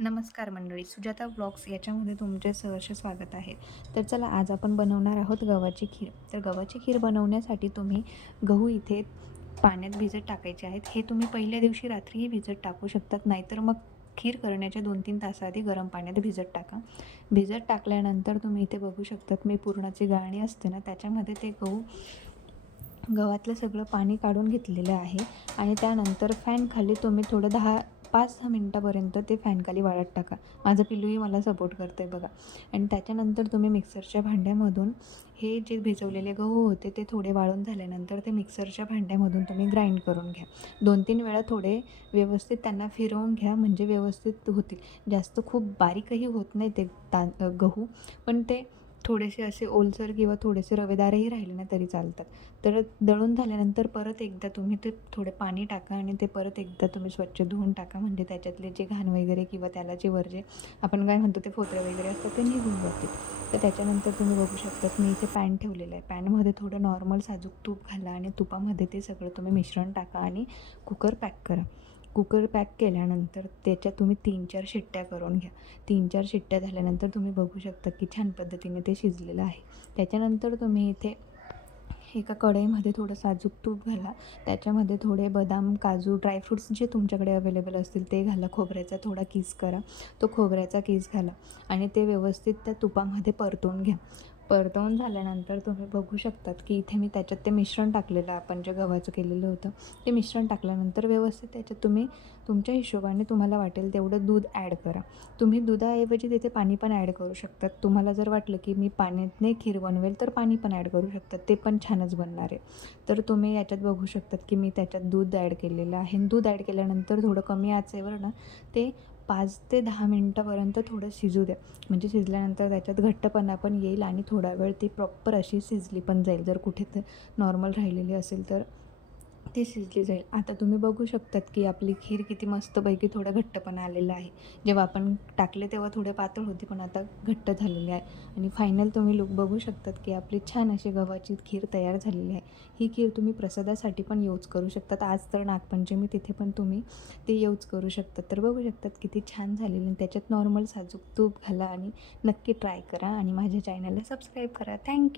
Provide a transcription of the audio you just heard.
नमस्कार मंडळी, सुजाता व्लॉग्स याच्यामध्ये तुमचे सहर्ष स्वागत आहे. तर चला, आज आपण बनवणार आहोत गव्हाची खीर. तर गव्हाची खीर बनवण्यासाठी तुम्ही गहू इथे पाण्यात भिजत टाकायचे आहेत. हे तुम्ही पहिल्या दिवशी रात्रीही भिजत टाकू शकतात, नाहीतर मग खीर करण्याच्या 2-3 तासाआधी गरम पाण्यात भिजत टाका. भिजत टाकल्यानंतर तुम्ही इथे बघू शकतात, मी पुरणाची गाळणी असते ना, त्याच्यामध्ये ते गव्हातलं सगळं पाणी काढून घेतलेलं आहे आणि त्यानंतर फॅनखाली तुम्ही थोडं 5-6 मिनटापर्यंत ते फॅनखाली वाळत टाका. माझं पिल्लूही मला सपोर्ट करतं आहे बघा. आणि त्याच्यानंतर तुम्ही मिक्सरच्या भांड्यामधून हे जे भिजवलेले गहू होते ते थोडे वाळून झाल्यानंतर ते मिक्सरच्या भांड्यामधून तुम्ही ग्राइंड करून घ्या. 2-3 वेळा थोडे व्यवस्थित त्यांना फिरवून घ्या, म्हणजे व्यवस्थित होतील. जास्त खूप बारीकही होत नाही ते गहू, पण ते थोडेसे असे ओलसर किंवा थोडेसे रवेदारही राहिले ना तरी चालतात. तर दळून झाल्यानंतर परत एकदा तुम्ही ते थोडे पाणी टाका आणि ते परत एकदा तुम्ही स्वच्छ धुवून टाका, म्हणजे त्याच्यातले जे घाण वगैरे किंवा त्याला जे जे आपण काय म्हणतो ते फोतरे वगैरे असतात ते निघून जातील. तर त्याच्यानंतर तुम्ही बघू शकतात, मी इथे पॅन ठेवलेलं आहे. पॅनमध्ये थोडं नॉर्मल साजूक तूप घाला आणि तुपामध्ये ते सगळं तुम्ही मिश्रण टाका आणि कुकर पॅक करा. कुकर पॅक केल्यानंतर त्याच्यात तुम्ही 3-4 शिट्ट्या करून घ्या. 3-4 शिट्ट्या झाल्यानंतर तुम्ही बघू शकता की छान पद्धतीने ते शिजलेलं आहे. त्याच्यानंतर तुम्ही इथे एका कढईमध्ये थोडं साजूक तूप घाला. त्याच्यामध्ये थोडे बदाम, काजू, ड्रायफ्रुट्स जे तुमच्याकडे अवेलेबल असतील ते घाला. खोबऱ्याचा थोडा किस करा. तो खोबऱ्याचा किस घाला आणि ते व्यवस्थित त्या तुपामध्ये परतवून घ्या. परतवून झाल्यानंतर तुम्ही बघू शकतात की इथे मी त्याच्यात ते मिश्रण टाकलेलं आपण जे गव्हाचं केलेलं होतं, ते मिश्रण टाकल्यानंतर व्यवस्थित त्याच्यात तुम्ही तुमच्या हिशोबाने तुम्हाला वाटेल तेवढं दूध ॲड करा. तुम्ही दुधाऐवजी तिथे पाणी पण ॲड करू शकतात. तुम्हाला जर वाटलं की मी पाण्याने खीर बनवेल तर पाणी पण ॲड करू शकतात, ते पण छानच बनणार आहे. तर तुम्ही याच्यात बघू शकतात की मी त्याच्यात दूध ॲड केलेलं आहे. दूध ॲड केल्यानंतर थोडं कमी आचेवर ना ते 5 ते 10 मिनटापर्यंत थोडं शिजू द्या. म्हणजे शिजल्यानंतर त्याच्यात घट्टपणा पण येईल आणि थोडा वेळ ती प्रॉपर अशी शिजली पण जाईल. जर कुठे तर नॉर्मल राहिलेली असेल तर ती शिजली जाईल. आता तुम्ही बघू शकतात की आपली खीर किती मस्तपैकी थोडा घट्टपणा आलेला आहे. जेव्हा आपण टाकले तेव्हा थोडे पातळ होती, पण आता घट्ट झालेली आहे. आणि फायनल तुम्ही लूक बघू शकतात की आपली छान अशी गव्हाची खीर तयार झालेली आहे. ही खीर तुम्ही प्रसादासाठी पण यूज करू शकतात. आज तर नागपंचमी, तिथे पण तुम्ही ते यूज करू शकतात. तर बघू शकतात किती छान झालेली आणि त्याच्यात नॉर्मल साजूक तूप घाला आणि नक्की ट्राय करा आणि माझ्या चॅनलला सबस्क्राईब करा. थँक्यू.